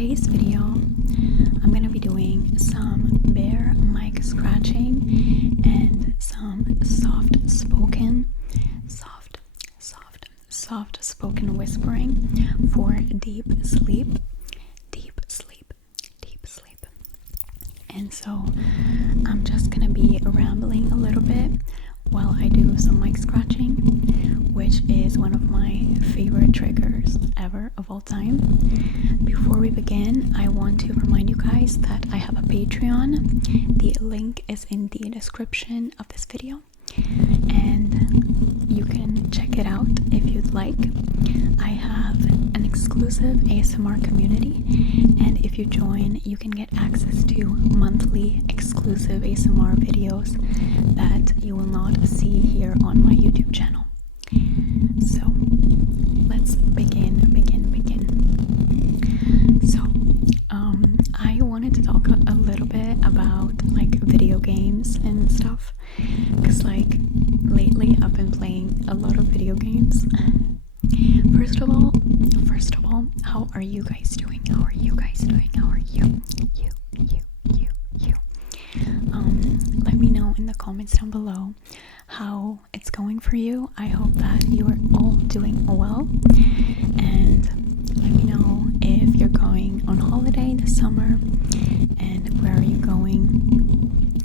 today's video, I'm gonna be doing some bare mic scratching and some soft spoken whispering for deep sleep. And so I'm just gonna be rambling a little bit while I do some mic scratching, which is one of my favorite triggers ever of all time. Before we begin, I want to remind you guys that I have a Patreon. The link is in the description of this video, and you can check it out if you'd like. I have an exclusive ASMR community, and if you join, you can get access to monthly exclusive ASMR videos that you will not see here on my YouTube channel. So let's begin. So I wanted to talk a little bit about like video games and stuff, because like lately I've been playing a lot of video games. First of all, how are you guys doing? How are you? Let me know in the comments down below how it's going for you. I hope that you are all doing well, and let me know if you're going on holiday this summer and where are you going.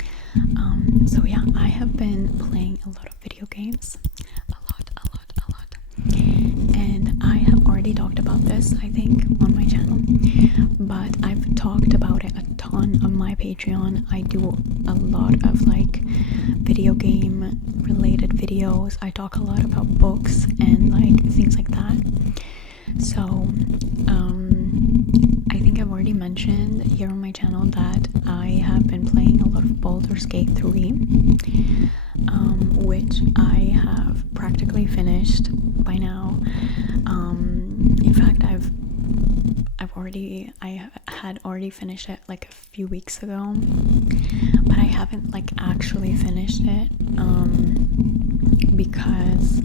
So yeah, I have been playing a lot of video games, a lot, and I have already talked about this, I think, on my channel, but I've talked about it a ton on my Patreon. I do a lot of like video game related videos. I talk a lot about books and like things like that. So I think I've already mentioned here on my channel that I have been playing a lot of Baldur's Gate 3, which I have practically finished by now. In fact, I had already finished it like a few weeks ago, but I haven't like actually finished it because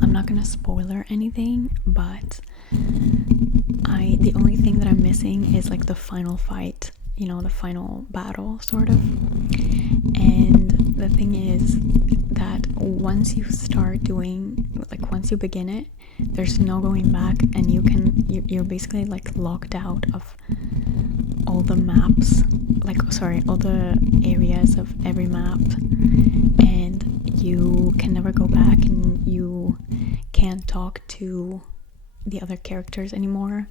I'm not gonna spoiler anything, but the only thing that I'm missing is like the final fight, you know, the final battle sort of. And the thing is that once you start doing, like once you begin it, there's no going back, and you're basically like locked out of all the maps, all the areas of every map, and you can never go back, and you can't talk to the other characters anymore,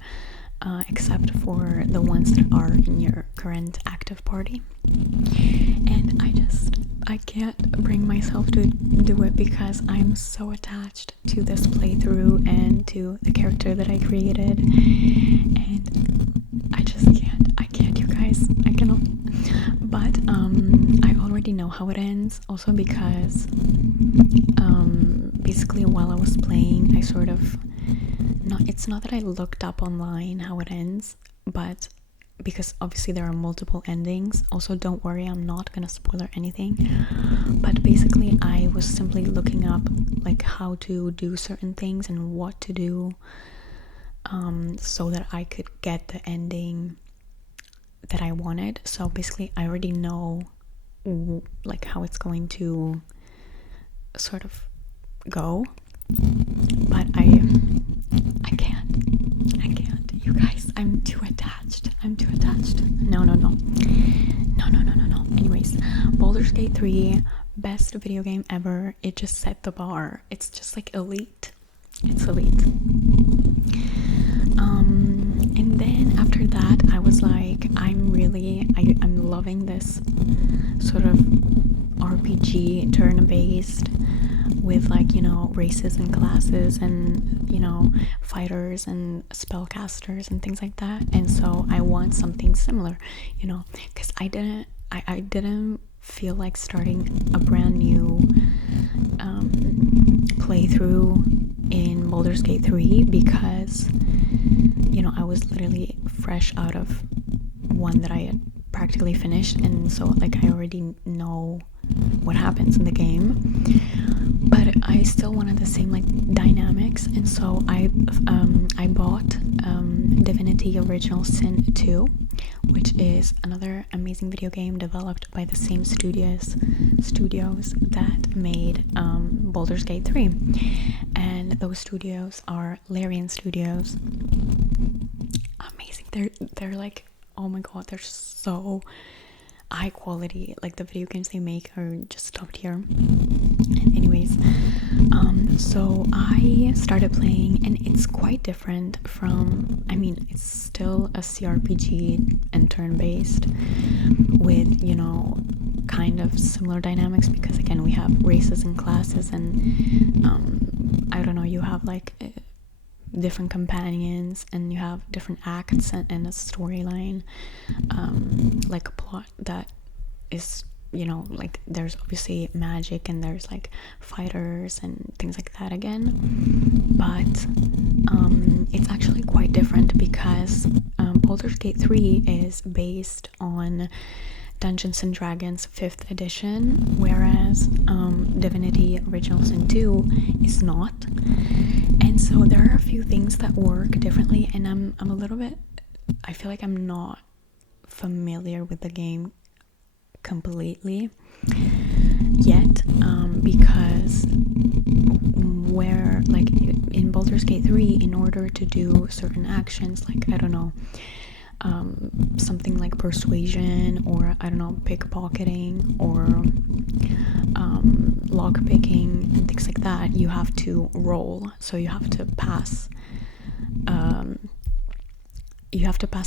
except for the ones that are in your current active party. And I can't bring myself to do it because I'm so attached to this playthrough and to the character that I created, and I can't, you guys, I cannot. But I already know how it ends, also because basically while I was playing, I sort of, it's not that I looked up online how it ends, but because obviously there are multiple endings. Also, don't worry, I'm not gonna spoiler anything, but basically I was simply looking up like how to do certain things and what to do, so that I could get the ending that I wanted. So basically I already know like how it's going to sort of go, but I can't, you guys. I'm too attached. No. Anyways, Baldur's Gate 3, best video game ever. It just set the bar. It's just like elite. It's elite. And then after that, I was like, I'm loving this sort of RPG turn-based with like, you know, races and classes and, you know, fighters and spellcasters and things like that. And so I want something similar, you know, because I didn't feel like starting a brand new playthrough in Baldur's Gate 3 because, you know, I was literally fresh out of one that I had practically finished, and so like I already know what happens in the game. but I still wanted the same like dynamics, and so I bought Divinity Original Sin 2, which is another amazing video game developed by the same studios that made Baldur's Gate 3, and those studios are Larian Studios. Amazing. They're like, oh my god, they're so high quality. Like the video games they make are just top tier. Anyways, so I started playing, and it's quite different from, I mean, it's still a CRPG and turn-based with, you know, kind of similar dynamics, because again, we have races and classes, and I don't know, you have like different companions, and you have different acts and a storyline, like a plot that is, you know, like there's obviously magic and there's like fighters and things like that again, but it's actually quite different, because Baldur's Gate 3 is based on Dungeons and Dragons 5th edition, whereas Divinity Original Sin 2 is not. And so there are a few things that work differently, and I'm a little bit, I feel like I'm not familiar with the game completely yet, because where, like in Baldur's Gate 3, in order to do certain actions, like I don't know, something like persuasion, or I don't know, pickpocketing, or lock picking and things like that, you have to roll. So you have to pass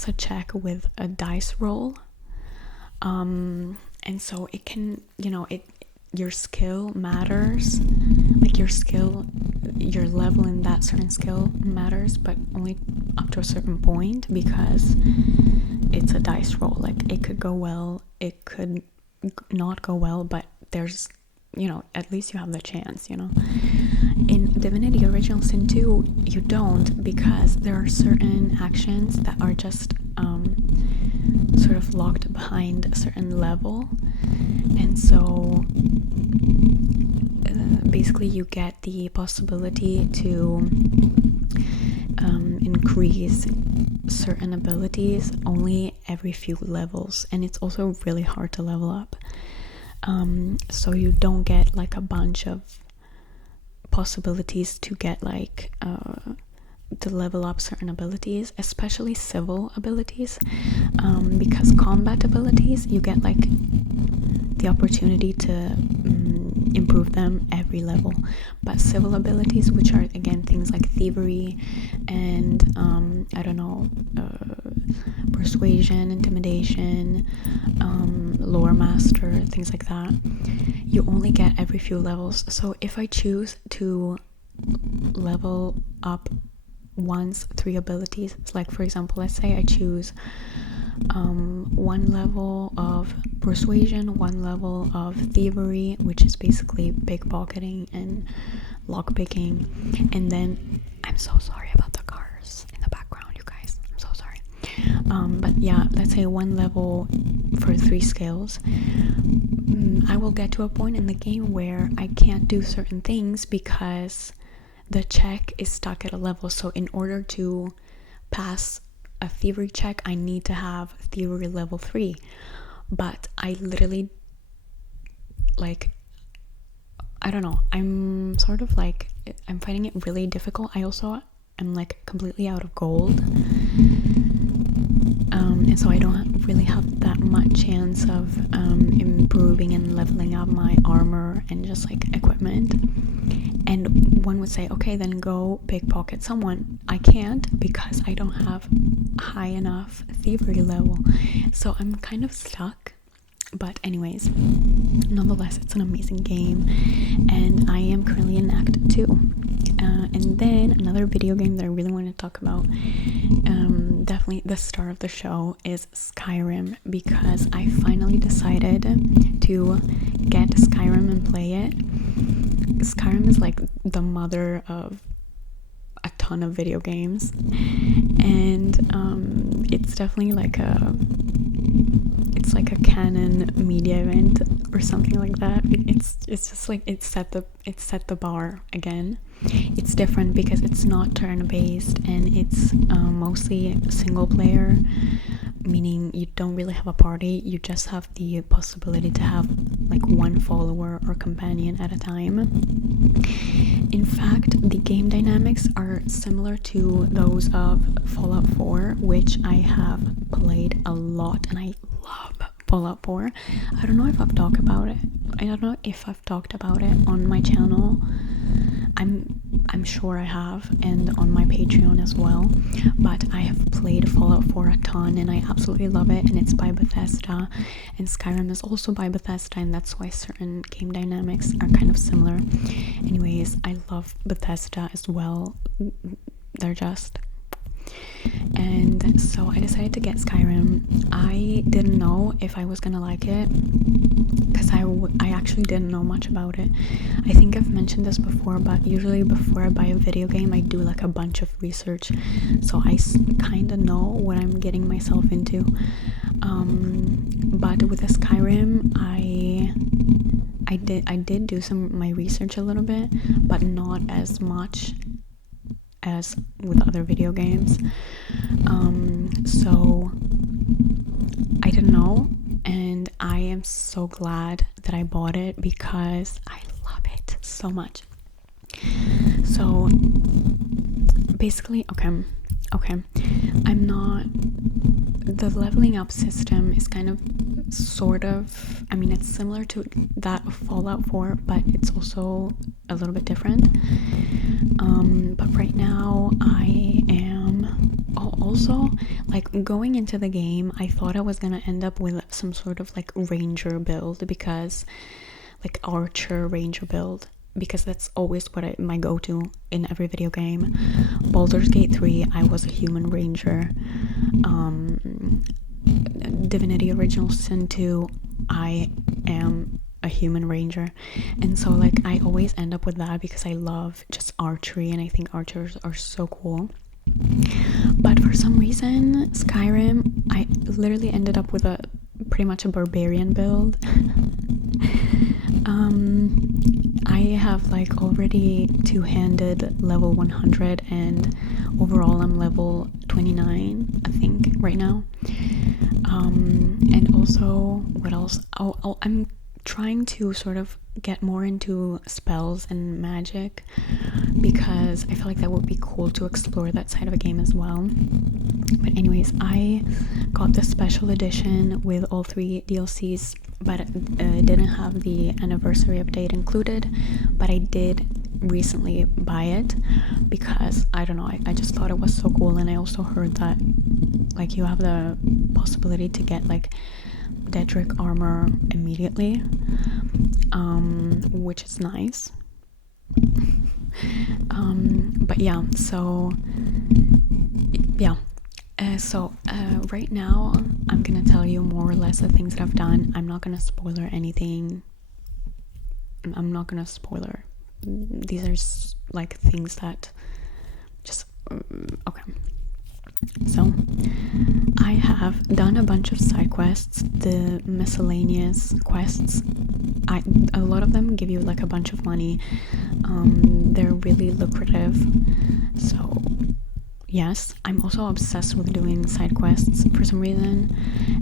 a check with a dice roll, and so it can, you know, your skill matters, like your level in that certain skill matters, but only up to a certain point, because it's a dice roll. Like it could go well, it could not go well, but there's, you know, at least you have the chance, you know. In Divinity Original Sin 2, you don't, because there are certain actions that are just sort of locked behind a certain level, and so basically you get the possibility to increase certain abilities only every few levels, and it's also really hard to level up. So you don't get like a bunch of possibilities to get like to level up certain abilities, especially civil abilities, because combat abilities, you get like the opportunity to improve them every level, but civil abilities, which are again things like thievery and I don't know, persuasion, intimidation, lore master, things like that, you only get every few levels. So if I choose to level up once 3 abilities, like for example, let's say I choose 1 level of persuasion, 1 level of thievery, which is basically pickpocketing and lockpicking, and then I'm so sorry about the cars in the background, you guys, I'm so sorry. But yeah, let's say 1 level for 3 skills. I will get to a point in the game where I can't do certain things because the check is stuck at a level. So in order to pass a thievery check, I need to have thievery level 3, but I literally, like, I don't know, I'm sort of like, I'm finding it really difficult. I also am like completely out of gold, and so I don't really have that much chance of improving and leveling up my armor and just like equipment. And one would say, okay, then go pickpocket someone. I can't because I don't have high enough thievery level, so I'm kind of stuck. But anyways, nonetheless, it's an amazing game, and I am currently in Act 2. And then another video game that I really want to talk about, definitely the star of the show, is Skyrim, because I finally decided to get Skyrim and play it. Skyrim is like the mother of a ton of video games, and it's definitely like a canon media event or something like that. It's just like it set the bar again. It's different because it's not turn-based, and it's mostly single player, meaning you don't really have a party. You just have the possibility to have like one follower or companion at a time. In fact, the game dynamics are similar to those of Fallout 4, which I have played a lot, and I love Fallout 4. I don't know if I've talked about it. I don't know if I've talked about it on my channel. I'm sure I have, and on my Patreon as well. But I have played Fallout 4 a ton, and I absolutely love it. And it's by Bethesda, and Skyrim is also by Bethesda, and that's why certain game dynamics are kind of similar. Anyways, I love Bethesda as well. They're just... And so I decided to get Skyrim. I didn't know if I was gonna like it because I actually didn't know much about it. I think I've mentioned this before, but usually before I buy a video game I do like a bunch of research, so I kind of know what I'm getting myself into. But with the Skyrim, I did do my research a little bit, but not as much as with other video games. So I don't know, and I am so glad that I bought it because I love it so much. So basically, okay, I'm not... The leveling up system is kind of sort of, I mean, it's similar to that of Fallout 4, but it's also a little bit different. But right now I am also, like, going into the game, I thought I was gonna end up with some sort of like ranger build, because like archer ranger build, because that's always what my go-to in every video game. Baldur's Gate 3, I was a human ranger. Divinity Original Sin 2, I am a human ranger. And so like I always end up with that because I love just archery, and I think archers are so cool. But for some reason, Skyrim, I literally ended up with pretty much a barbarian build. I have like already two-handed level 100, and overall I'm level 29, I think, right now. And also, what else? I'm trying to sort of get more into spells and magic, because I feel like that would be cool to explore that side of a game as well. But anyways, I got the special edition with all 3 DLCs, but it didn't have the anniversary update included. But I did recently buy it because I don't know, I just thought it was so cool. And I also heard that like you have the possibility to get like Daedric armor immediately, which is nice. But yeah, so yeah. So right now I'm gonna tell you more or less the things that I've done. I'm not gonna spoiler anything. I'm not gonna spoiler. These are like things that just okay. So I have done a bunch of side quests, the miscellaneous quests. A lot of them give you like a bunch of money. They're really lucrative. So yes, I'm also obsessed with doing side quests for some reason.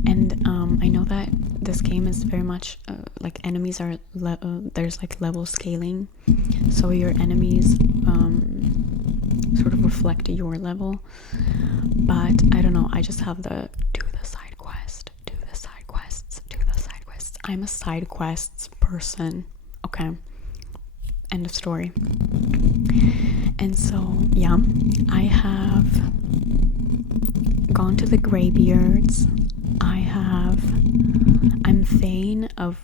And I know that this game is very much like enemies are there's like level scaling, so your enemies sort of reflect your level. But I don't know, I just have do the side quests. I'm a side quests person. Okay, end of story. And so yeah, I have gone to the Greybeards. I'm Thane of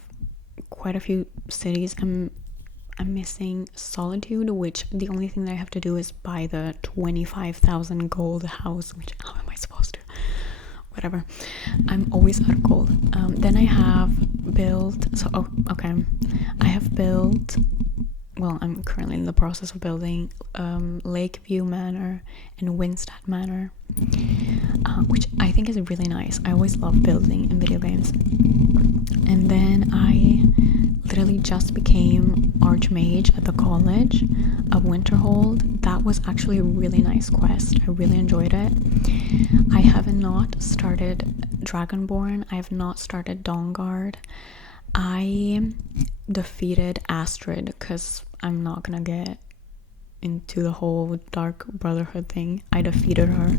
quite a few cities. I'm missing Solitude, which the only thing that I have to do is buy the 25,000 gold house, which how am I supposed to? Whatever. I'm always out of gold. Then I have built, I have built, well, I'm currently in the process of building Lakeview Manor and Winstead Manor, which I think is really nice. I always love building in video games. And then I literally just became Archmage at the College of Winterhold. That was actually a really nice quest. I really enjoyed it. I have not started Dragonborn. I have not started Dawnguard. I defeated Astrid because I'm not gonna get into the whole Dark Brotherhood thing. I defeated her,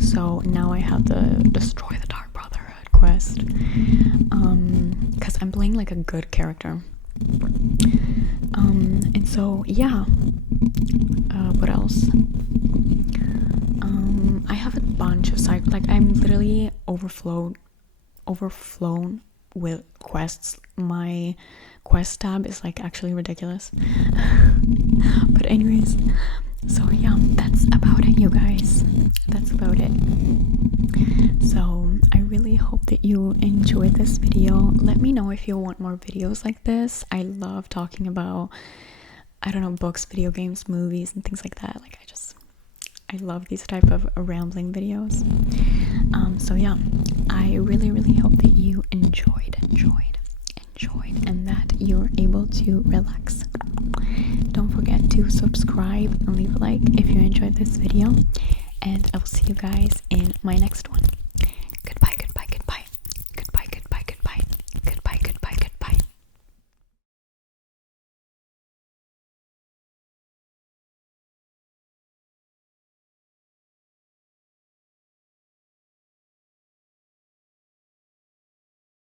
so now I have to destroy the Dark Brotherhood quest, because I'm playing like a good character. And so yeah, what else? I have a bunch of side, like I'm literally overflown with quests. My quest tab is like actually ridiculous. But anyways, so yeah, that's about it, you guys. That's about it. So I really hope that you enjoyed this video. Let me know if you want more videos like this. I love talking about, I don't know, books, video games, movies, and things like that. Like I love these type of rambling videos. So yeah, I really hope that you enjoyed, and that you're able to relax. Don't forget to subscribe and leave a like if you enjoyed this video, and I will see you guys in my next one.